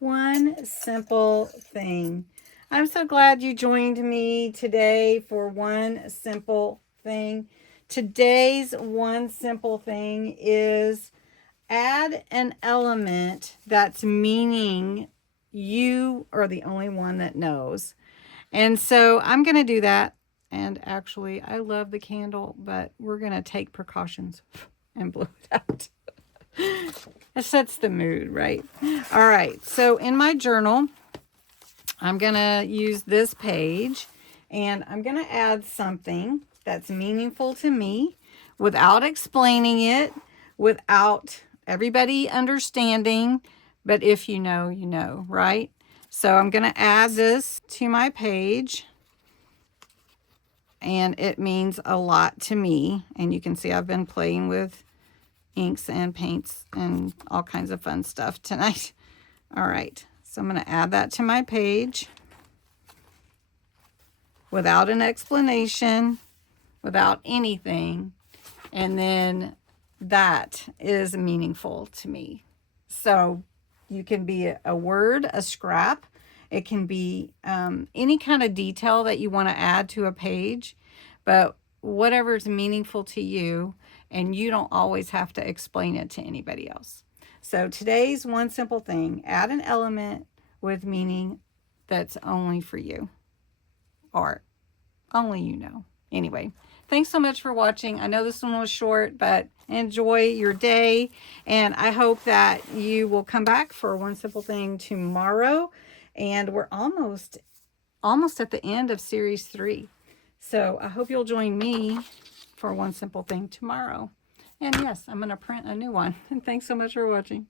One simple thing. I'm so glad you joined me today for one simple thing. Today's one simple thing is add an element that's meaning you are the only one that knows. And so I'm going to do that. And actually, I love the candle, but we're going to take precautions and blow it out. It sets the mood, right? All right. So in my journal, I'm going to use this page and I'm going to add something that's meaningful to me without explaining it, without everybody understanding. But if you know, you know, right? So I'm going to add this to my page and it means a lot to me. And you can see I've been playing with inks and paints and all kinds of fun stuff tonight. All right, so I'm going to add that to my page without an explanation, without anything. And then that is meaningful to me. So you can be a word, a scrap. It can be any kind of detail that you want to add to a page, but whatever is meaningful to you, and you don't always have to explain it to anybody else. So today's one simple thing, add an element with meaning that's only for you or only you know. Anyway, thanks so much for watching. I know this one was short, but enjoy your day. And I hope that you will come back for one simple thing tomorrow. And we're almost at the end of series 3. So I hope you'll join me for one simple thing tomorrow. And yes, I'm going to print a new one. And thanks so much for watching.